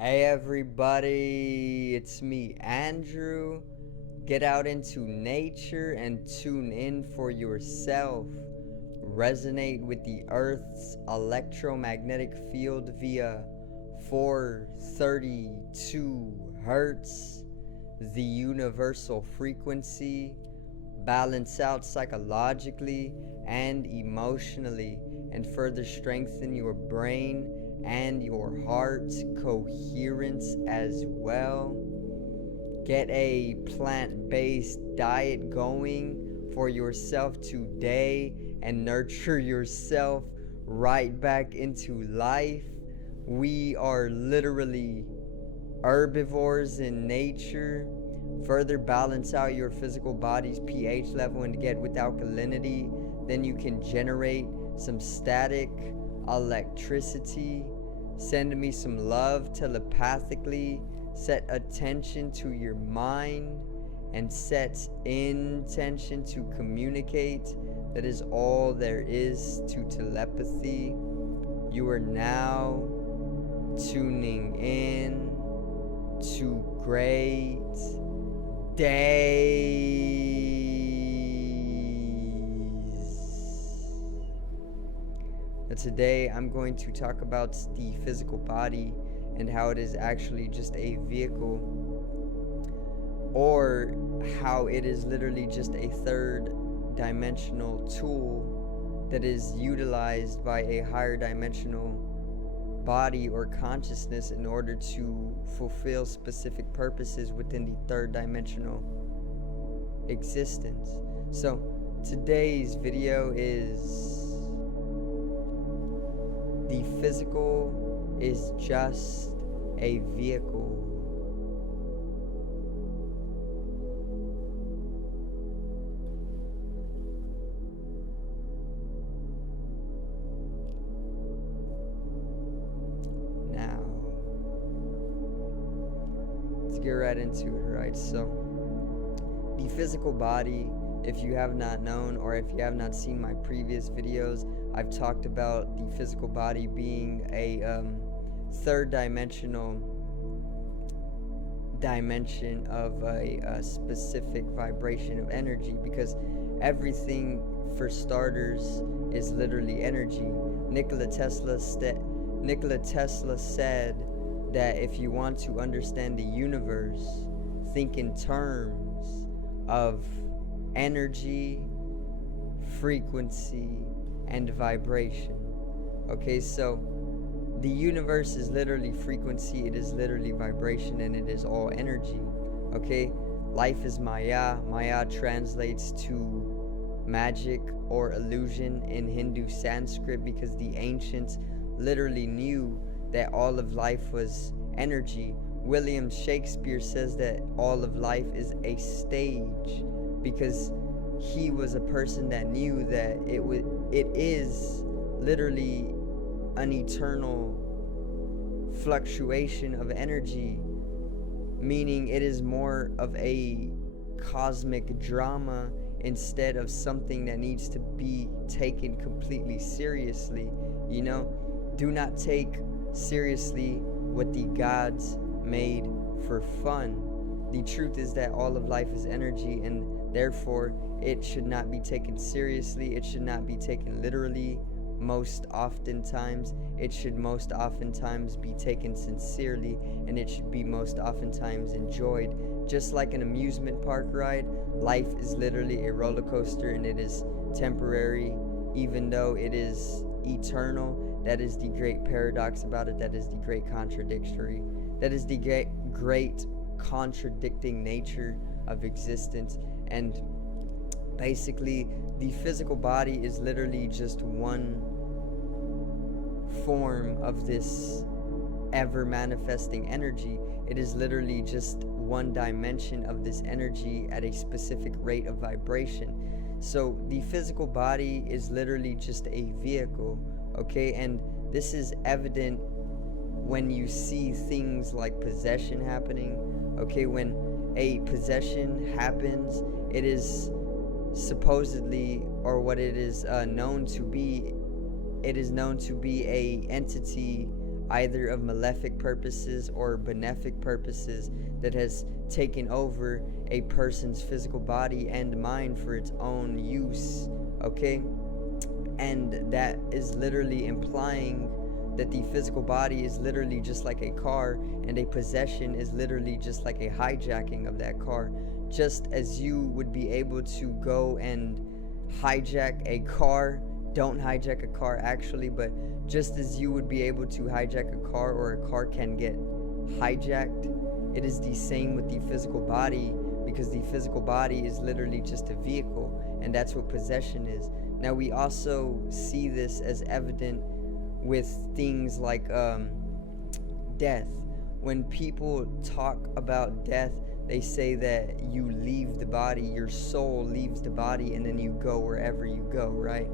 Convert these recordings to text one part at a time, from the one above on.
Hey everybody, it's me, Andrew. Get out into nature and tune in for yourself. Resonate with the Earth's electromagnetic field via 432 Hertz, the universal frequency. Balance out psychologically and emotionally, and further strengthen your brain and your heart coherence as well. Get a plant-based diet going for yourself today and nurture yourself right back into life. We are literally herbivores in nature. Further balance out your physical body's pH level and get with alkalinity. Then you can generate some static electricity. Send me some love telepathically. Set attention to your mind and set intention to communicate. That is all there is to telepathy. You are now tuning in to great days. Now today I'm going to talk about the physical body and how it is actually just a vehicle, or how it is literally just a third dimensional tool that is utilized by a higher dimensional body or consciousness in order to fulfill specific purposes within the third dimensional existence. So today's video is the physical is just a vehicle. Now, let's get right into it, right? So, the physical body, if you have not known or if you have not seen my previous videos, I've talked about the physical body being a third dimensional dimension of a specific vibration of energy, because everything, for starters, is literally energy. Nikola Tesla said that if you want to understand the universe, think in terms of energy, frequency, and vibration. Okay, so the universe is literally frequency, it is literally vibration, and it is all energy. Okay, life is Maya. Maya translates to magic or illusion in Hindu Sanskrit, because the ancients literally knew that all of life was energy. William Shakespeare says that all of life is a stage, because he was a person that knew that it is literally an eternal fluctuation of energy, meaning it is more of a cosmic drama instead of something that needs to be taken completely seriously. You know, do not take seriously what the gods made for fun. The truth is that all of life is energy, and therefore it should not be taken seriously. It should not be taken literally. Most oftentimes it should most oftentimes be taken sincerely, and it should be most oftentimes enjoyed. Just like an amusement park ride, life is literally a roller coaster, and it is temporary even though it is eternal. That is the great paradox about it. That is the great contradictory. That is the great contradicting nature of existence. And basically, the physical body is literally just one form of this ever manifesting energy. It is literally just one dimension of this energy at a specific rate of vibration. So the physical body is literally just a vehicle, okay? And this is evident when you see things like possession happening, okay? When a possession happens, it is supposedly, or what it is known to be, it is known to be a entity either of malefic purposes or benefic purposes, that has taken over a person's physical body and mind for its own use, okay? And that is literally implying that the physical body is literally just like a car, and a possession is literally just like a hijacking of that car. Just as you would be able to go and hijack a car, don't hijack a car actually, but just as you would be able to hijack a car, or a car can get hijacked, it is the same with the physical body, because the physical body is literally just a vehicle, and that's what possession is. Now we also see this as evident with things like death. When people talk about death, they say that you leave the body, your soul leaves the body, and then you go wherever you go, right?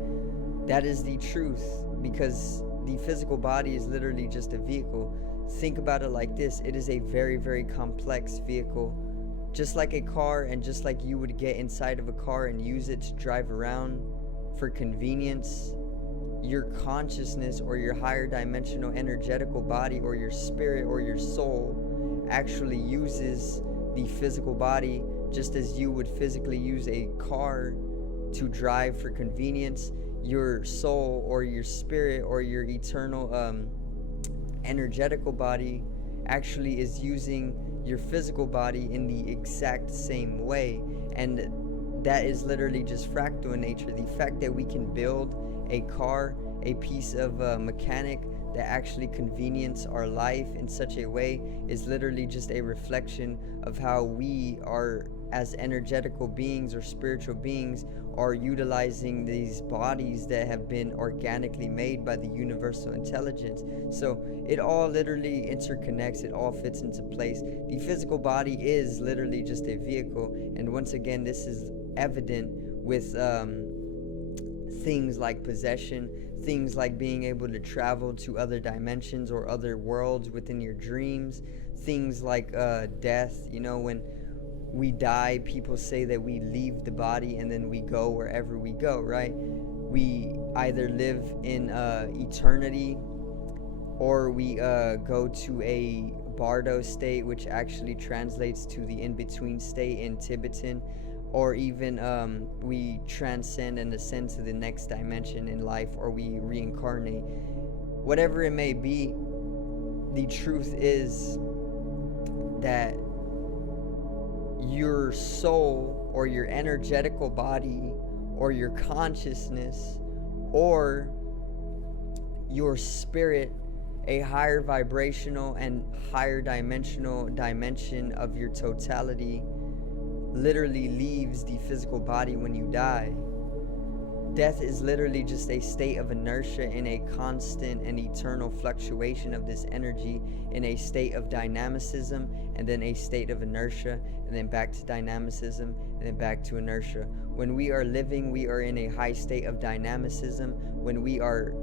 That is the truth, because the physical body is literally just a vehicle. Think about it like this: it is a very, very complex vehicle. Just like a car, and just like you would get inside of a car and use it to drive around for convenience, your consciousness, or your higher dimensional energetical body, or your spirit, or your soul actually uses the physical body, just as you would physically use a car to drive for convenience. Your soul, or your spirit, or your eternal energetical body actually is using your physical body in the exact same way. And that is literally just fractal in nature. The fact that we can build a car, a piece of mechanic that actually convenience our life in such a way, is literally just a reflection of how we are, as energetical beings or spiritual beings, are utilizing these bodies that have been organically made by the universal intelligence. So it all literally interconnects, it all fits into place. The physical body is literally just a vehicle, and once again, this is evident with things like possession, things like being able to travel to other dimensions or other worlds within your dreams, things like death. You know, when we die, people say that we leave the body and then we go wherever we go, right? We either live in eternity, or we go to a bardo state, which actually translates to the in-between state in Tibetan, or even we transcend and ascend to the next dimension in life, or we reincarnate. Whatever it may be, the truth is that your soul, or your energetical body, or your consciousness, or your spirit, a higher vibrational and higher dimensional dimension of your totality, literally leaves the physical body when you die. Death is literally just a state of inertia in a constant and eternal fluctuation of this energy, in a state of dynamicism, and then a state of inertia, and then back to dynamicism, and then back to inertia. When we are living, we are in a high state of dynamicism. When we are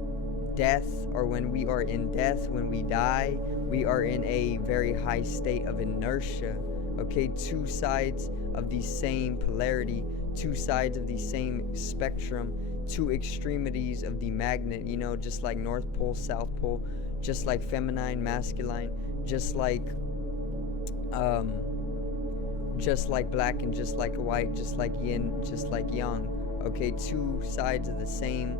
death, or when we are in death, when we die, we are in a very high state of inertia. Okay, two sides of the same polarity, two sides of the same spectrum, two extremities of the magnet, you know, just like North Pole, South Pole, just like feminine, masculine, just like black and just like white, just like yin, just like yang. Okay, two sides of the same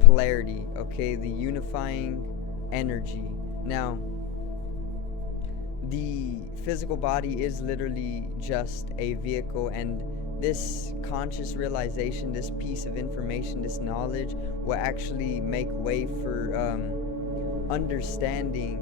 polarity, okay, the unifying energy. Now, the physical body is literally just a vehicle, and this conscious realization, this piece of information, this knowledge will actually make way for understanding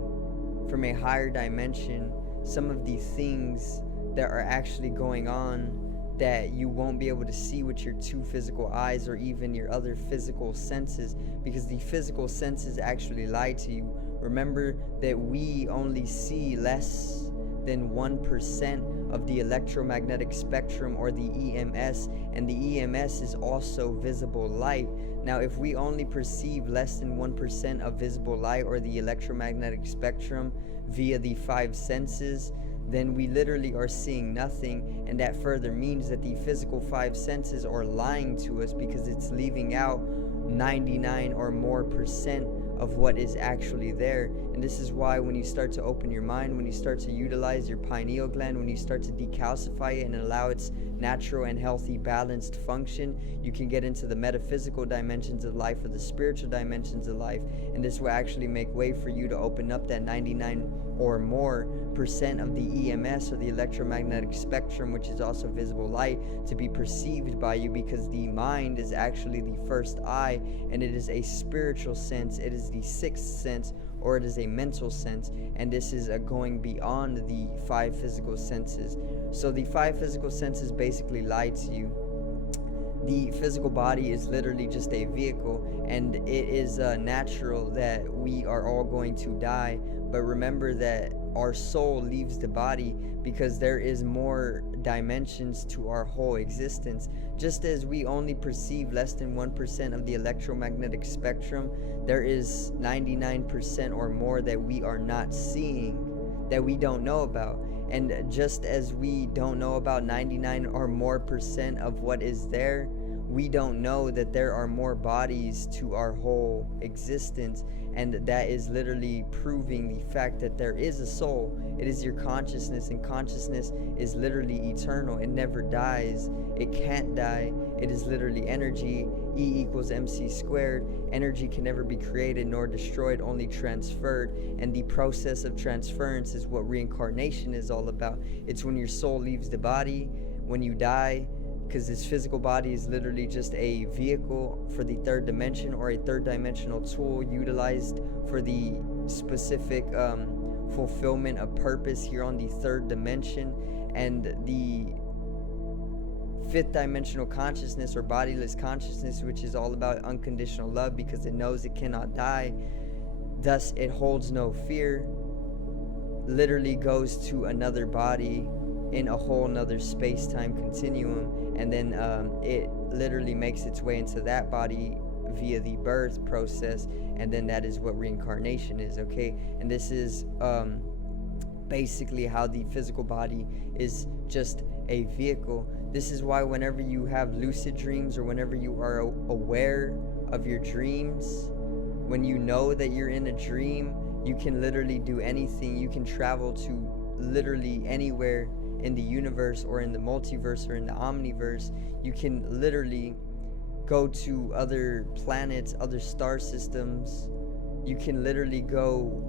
from a higher dimension some of the things that are actually going on that you won't be able to see with your two physical eyes, or even your other physical senses, because the physical senses actually lie to you. Remember that we only see less than 1% of the electromagnetic spectrum, or the EMS, and the EMS is also visible light. Now, if we only perceive less than 1% of visible light, or the electromagnetic spectrum, via the five senses, then we literally are seeing nothing, and that further means that the physical five senses are lying to us, because it's leaving out 99 or more % of what is actually there. And this is why when you start to open your mind, when you start to utilize your pineal gland, when you start to decalcify it and allow its natural and healthy balanced function, you can get into the metaphysical dimensions of life or the spiritual dimensions of life. And this will actually make way for you to open up that 99 or more percent of the EMS, or the electromagnetic spectrum, which is also visible light, to be perceived by you, because the mind is actually the first eye, and it is a spiritual sense, it is the sixth sense, or it is a mental sense, and this is going beyond the five physical senses. So the five physical senses basically lie to you. The physical body is literally just a vehicle, and it is natural that we are all going to die. But remember that our soul leaves the body because there is more dimensions to our whole existence. Just as we only perceive less than 1% of the electromagnetic spectrum, there is 99% or more that we are not seeing, that we don't know about. And just as we don't know about 99 or more percent of what is there, we don't know that there are more bodies to our whole existence. And that is literally proving the fact that there is a soul. It is your consciousness, and consciousness is literally eternal. It never dies. It can't die. It is literally energy. E equals mc squared. Energy can never be created nor destroyed, only transferred. And the process of transference is what reincarnation is all about. It's when your soul leaves the body, when you die, because this physical body is literally just a vehicle for the third dimension, or a third dimensional tool utilized for the specific fulfillment of purpose here on the third dimension. And the fifth dimensional consciousness, or bodiless consciousness, which is all about unconditional love, because it knows it cannot die, thus it holds no fear, literally goes to another body in a whole nother space-time continuum, and then it literally makes its way into that body via the birth process, and then that is what reincarnation is. Okay, and this is basically how the physical body is just a vehicle. This is why whenever you have lucid dreams, or whenever you are aware of your dreams, when you know that you're in a dream, you can literally do anything. You can travel to literally anywhere in the universe, or in the multiverse, or in the omniverse. You can literally go to other planets, other star systems. You can literally go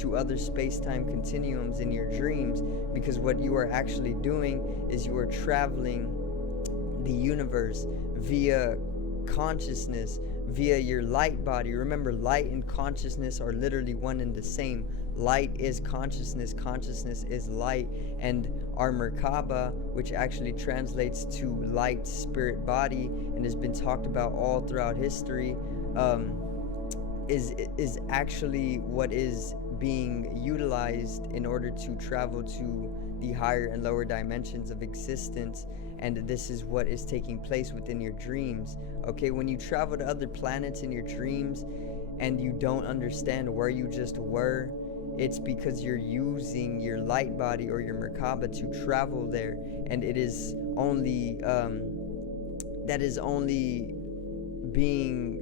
to other space-time continuums in your dreams, because what you are actually doing is you are traveling the universe via consciousness, via your light body. Remember, light and consciousness are literally one and the same. Light is consciousness, consciousness is light, and our Merkaba, which actually translates to light spirit body and has been talked about all throughout history, is actually what is being utilized in order to travel to the higher and lower dimensions of existence. And this is what is taking place within your dreams. Okay, when you travel to other planets in your dreams and you don't understand where you just were, it's because you're using your light body or your Merkaba to travel there, and it is only that is only being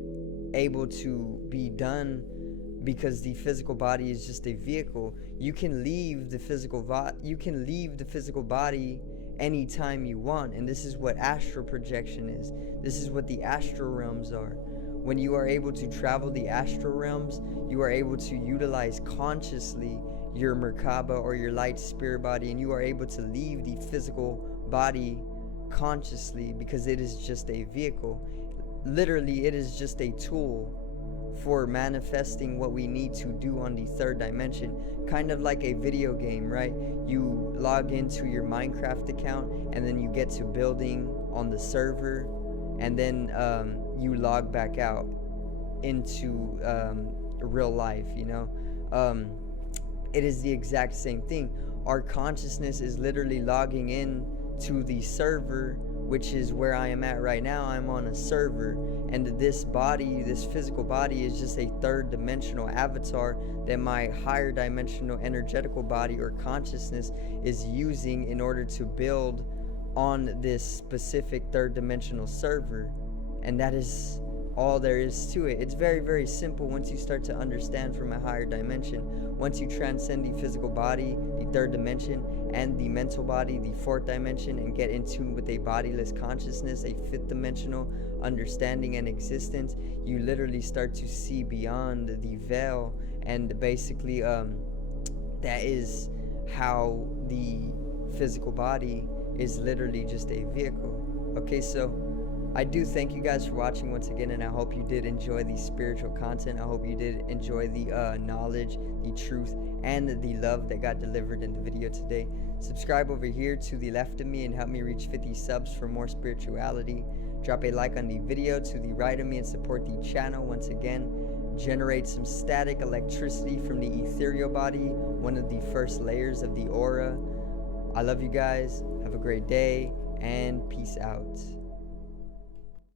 able to be done because the physical body is just a vehicle. You can leave the physical body anytime you want, and this is what astral projection is. This is what the astral realms are. When you are able to travel the astral realms, you are able to utilize consciously your Merkaba or your light spirit body, and you are able to leave the physical body consciously, because it is just a vehicle. Literally, it is just a tool for manifesting what we need to do on the third dimension. Kind of like a video game, right? You log into your Minecraft account, and then you get to building on the server, and then you log back out into real life, you know? It is the exact same thing. Our consciousness is literally logging in to the server, which is where I am at right now. I'm on a server, and this body, this physical body, is just a third dimensional avatar that my higher dimensional energetical body or consciousness is using in order to build on this specific third dimensional server. And that is all there is to it. It's very, very simple once you start to understand from a higher dimension. Once you transcend the physical body, the third dimension, and the mental body, the fourth dimension, and get in tune with a bodiless consciousness, a fifth dimensional understanding and existence, you literally start to see beyond the veil. And basically, that is how the physical body is literally just a vehicle. Okay, so I do thank you guys for watching once again, and I hope you did enjoy the spiritual content. I hope you did enjoy the knowledge, the truth, and the love that got delivered in the video today. Subscribe over here to the left of me and help me reach 50 subs for more spirituality. Drop a like on the video to the right of me and support the channel once again. Generate some static electricity from the ethereal body, one of the first layers of the aura. I love you guys. Have a great day, and peace out.